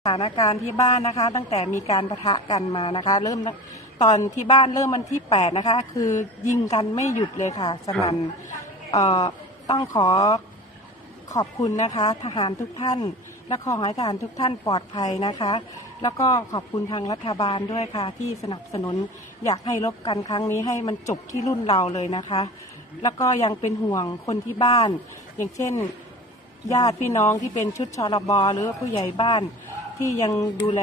สถานการณ์ที่บ้านนะคะ ตั้งแต่มีการประทะกันมานะคะ เริ่มตอนที่บ้านเริ่มวันที่ 8 นะคะ คือยิงกันไม่หยุดเลยค่ะ สนั่นเอ่อต้องขอขอบคุณนะคะ ทหารทุกท่าน และขอให้ทหารทุกท่านปลอดภัยนะคะ แล้วก็ขอบคุณทางรัฐบาลด้วยค่ะที่สนับสนุน อยากให้ลบกันครั้งนี้ให้มันจบที่รุ่นเราเลยนะคะ แล้วก็ยังเป็นห่วงคนที่บ้าน อย่างเช่น ญาติพี่น้องที่เป็นชุดชรบหรือว่าผู้ใหญ่บ้านที่ยังดูแล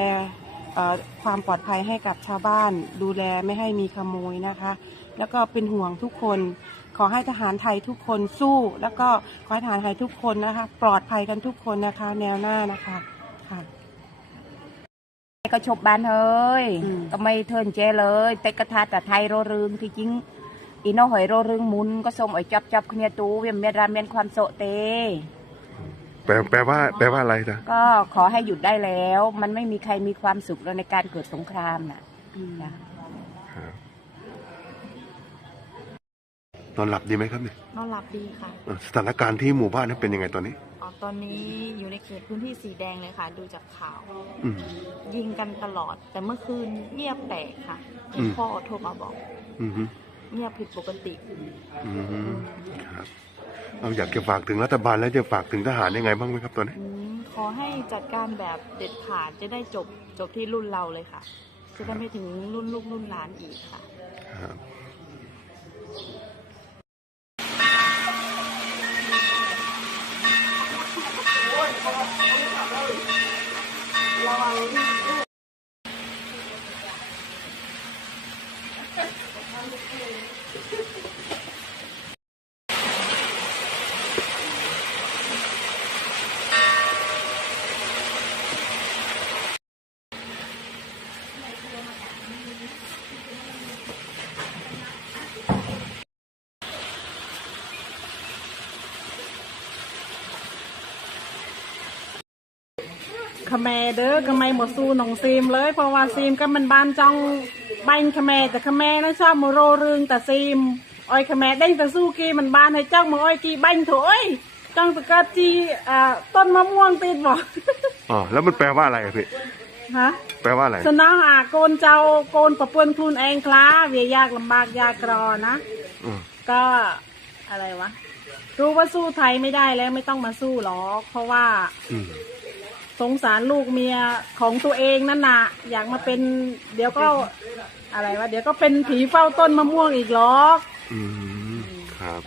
เอ่อความปลอดภัยให้กับชาวบ้าน ดูแลไม่ให้มีขโมยนะคะ แล้วก็เป็นห่วงทุกคน ขอให้ทหารไทยทุกคนสู้ แล้วก็ขอให้ทหารไทยทุกคนนะคะ ปลอดภัยกันทุกคนนะคะ แนวหน้านะคะค่ะก็ชบบ้านเฮ้ยอืมก็ไม่เทินเจเลย แต่กระทาแต่ไทยโรรึงที่จริง อีน้องหอยโรรึงมุนก็ส่งไอ้จับจับๆเนี่ยตูเวียมเมียราเมียนความโสเต แปลแปลว่าแปลว่าอะไรนะก็ขอให้หยุดได้แล้ว มันไม่มีใครมีความสุขแล้วในการเกิดสงครามน่ะจ้ะนอนหลับดีไหมครับเนี่ยนอนหลับดีค่ะเออสถานการณ์ที่หมู่บ้านนั้นเป็นยังไงตอนนี้ อ๋อตอนนี้อยู่ในเขตพื้นที่สีแดงเลยค่ะ ดูจากข่าว อืม ยิงกันตลอด แต่เมื่อคืนเงียบแปลกค่ะอืม พ่อโทรมาบอก อืมฮึ เงียบผิดปกติ อืมครับเราอยากจะฝากถึงรัฐบาลแล้วจะฝากถึงทหารยังไงบ้างไหมครับตอนนี้อืมขอให้จัดการแบบเด็ดขาดจะได้จบจบที่รุ่นเราเลยค่ะ จะได้ไม่ถึงรุ่นลูกรุ่นหลานอีกค่ะ ครับ ขแมเด้อขแมหมดสู้หนองซีมเลย เพราะว่าซีมก็มันบานจ้อง บันขแมแต่ขแมนั้นชอบมาโรเรืองแต่ซีมอ้อยขแมเด้งแต่สู้กีมันบานให้จ้องมาอ้อยกีบันโถอยจ้องตะกัดจีอ่าต้นมะม่วงติดบ่อ๋อแล้วมันแปลว่าอะไรอะพี่ฮะแปลว่าอะไรสนองหาโกนเจ้าโกนประปวนทุนเองคล้าเวียยากลำบากยากกรอนะอืมก็อะไรวะรู้ว่าสู้ไทยไม่ได้แล้วไม่ต้องมาสู้หรอกเพราะว่า อืมสงสารลูกเมียของตัวเองนั่นน่ะอยากมาเป็น เดี๋ยวก็ อะไรวะเดี๋ยวก็เป็นผีเฝ้าต้นมะม่วงอีกหรอกอืมครับ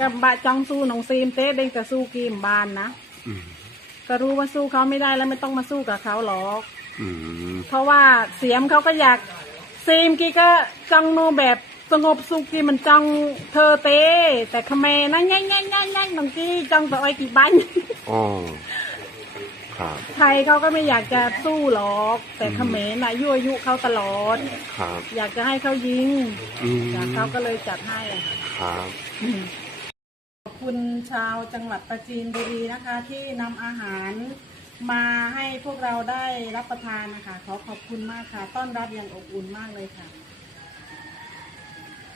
กับบะจองสู้หนองซีมเต้เด้งแต่สู้กีมบานนะอืมก็รู้ว่าสู้เขาไม่ได้แล้วไม่ต้องมาสู้กับเขาหรอก อืมเพราะว่าเสียมเขาก็อยากซีมกีก็จังโนแบบสงบสุขกีมันจังเธอเต้แต่ขแมนะง่ายง่ายง่ายง่ายน้องกี้จังแต่อ้อยกี่บัน อ๋อ ครับไทยเขาก็ไม่อยากจะสู้หรอก แต่เขมรน่ะยั่วยุเขาตลอด ครับอยากจะให้เขายิงอืมอยากเขาก็เลยจัดให้อะค่ะครับขอบคุณชาวจังหวัดประจีนบุรีนะคะ ที่นำอาหารมาให้พวกเราได้รับประทานนะคะ ขอขอบคุณมากค่ะ ต้อนรับอย่างอบอุ่นมากเลยค่ะ